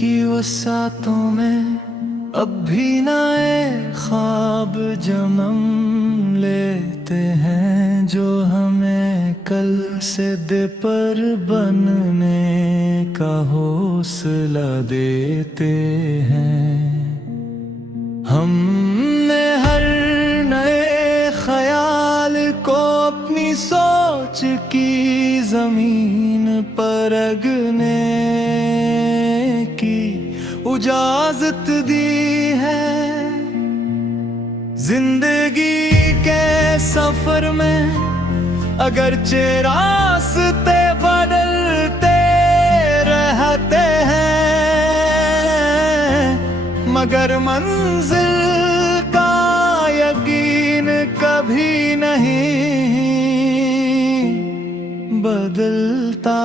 की वसातों में अब भी नए ख्वाब जन्म लेते हैं, जो हमें कल से दे पर बनने का हौसला देते हैं। हमने हर नए ख्याल को अपनी सोच की जमीन पर रगने की इजाजत दी है। जिंदगी के सफर में अगरचे रास्ते बदलते रहते हैं, मगर मंजिल का यकीन कभी नहीं बदलता।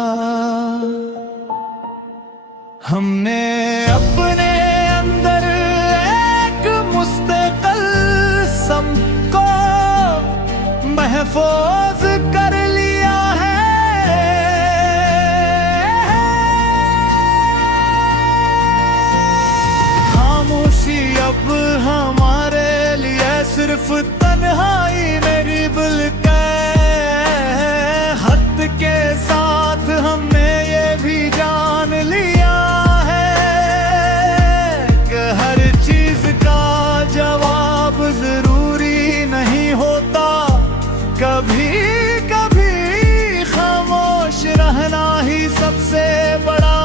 हमने अपने अंदर एक मुस्तकिल समत को महफूज कर लिया है। खामोशी अब हमारे लिए सिर्फ तन्हाई मेरी बिल्कुल हद के साथ हमने ये भी जान लिया जवाब जरूरी नहीं होता। कभी कभी खामोश रहना ही सबसे बड़ा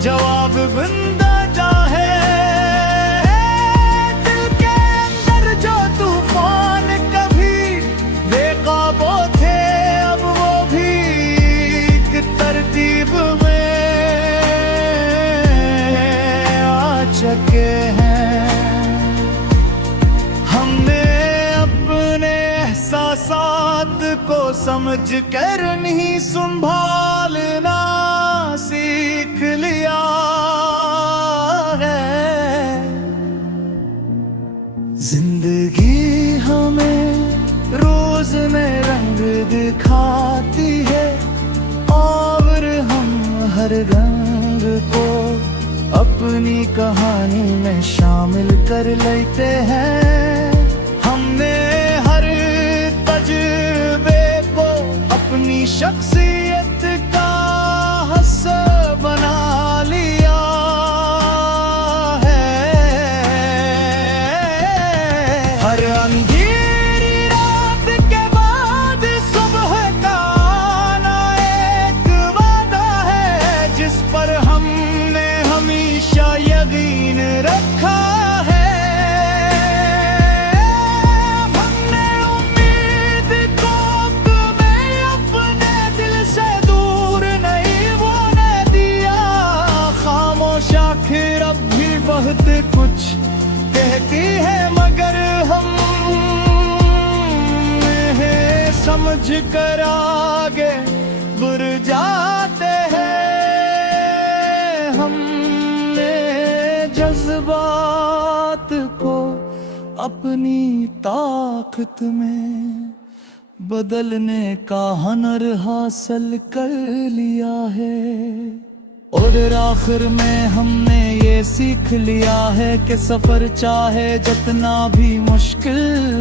जवाब बंदा है। दिल के अंदर जो तूफान कभी बेकाबू थे, अब वो भी एक तरतीब में आ चुके हैं। एहसासात को समझ कर नहीं संभालना सीख लिया है। जिंदगी हमें रोज में रंग दिखाती है और हम हर रंग को अपनी कहानी में शामिल कर लेते हैं। हमने तजुर्बे को अपनी शख्सियत का हिस्सा बना लिया है। हर अंधेरी रात के बाद सुबह का आना एक वादा है, जिस पर हमने हमेशा यकीन रखा है। आखिर अब भी बहुत कुछ कहती है, मगर हम समझ कर आगे बढ़ जाते हैं। हमने जज्बात को अपनी ताकत में बदलने का हुनर हासिल कर लिया है। और आखिर में हमने ये सीख लिया है कि सफर चाहे जितना भी मुश्किल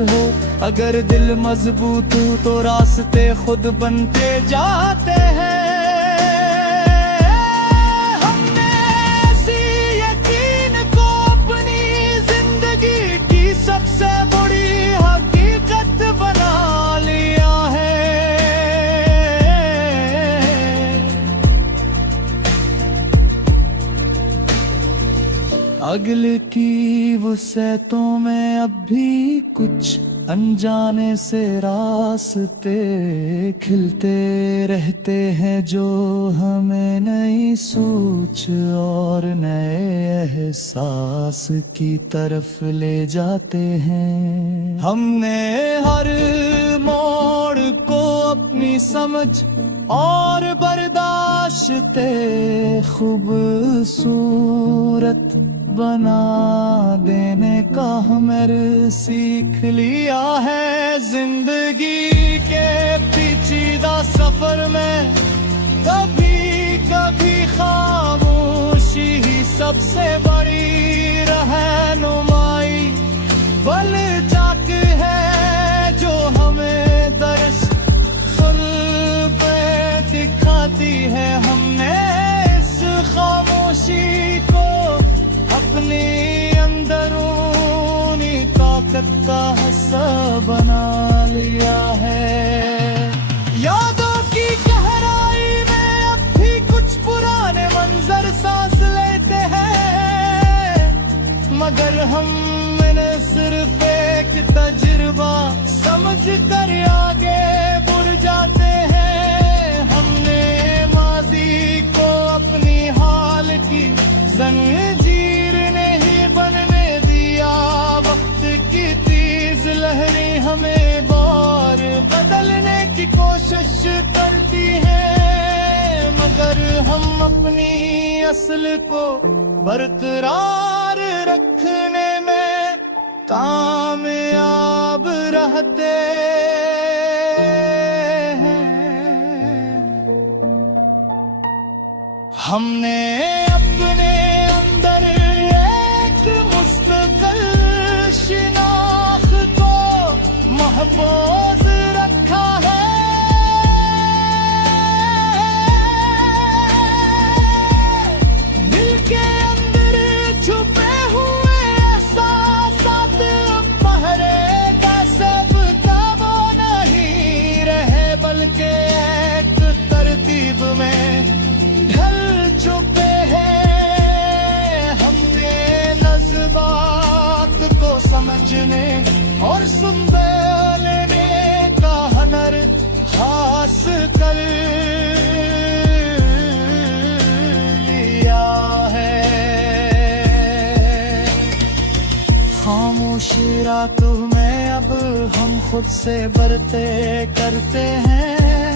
हो, अगर दिल मजबूत हो तो रास्ते खुद बनते जाते हैं। हमने इसी यकीन को अपनी जिंदगी की सबसे बड़ी हकीकत बना लिया है। अगले की वसैतों में अब भी कुछ अनजाने से रास्ते खिलते रहते हैं, जो हमें नई सोच और नए एहसास की तरफ ले जाते हैं। हमने हर मोड़ को अपनी समझ और बर्दाश्ते खूबसूरत बना देने का हमें सीख लिया है। जिंदगी के पेचीदा सफर में कभी कभी खामोशी ही सब सबसे बड़ी रहनुमाई बल चाक है जो हमें दर्श सुर पे दिखाती है। हमने इस खामोशी को अपनी अंदरूनी ताकत का हिस्सा बना लिया है। यादों की गहराई में अब भी कुछ पुराने मंजर सांस लेते हैं, मगर हम इन्हें सिर्फ एक तजुर्बा समझ कर आगे बढ़ जाते हैं। हमने माजी को अपनी हाल की जंजीर नहीं बनने दिया। वक्त की तेज लहरें हमें बार बदलने की कोशिश करती हैं, मगर हम अपनी असल को बरकरार रखने में कामयाब रहते हैं। हमने अपने अंदर एक मुस्तकिल शिनाख्त को महफूज रखा है। दिल के अंदर छुपे हुए एहसासात पहरे का सब वो नहीं रहे, बल्कि एक तरतीब में ढल चुके हैं। हमने नज़्बात को समझने और सुनने का हुनर खास कर लिया है। खामोशी रातों में अब हम खुद से बरते करते हैं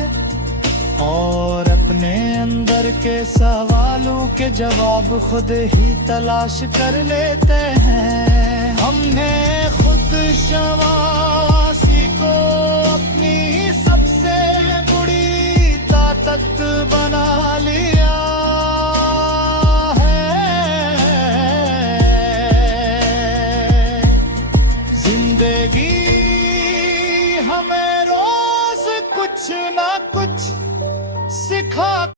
और अपने अंदर के सवालों के जवाब खुद ही तलाश कर लेते हैं। हमने खुद शवासी को अपनी सबसे बड़ी ताकत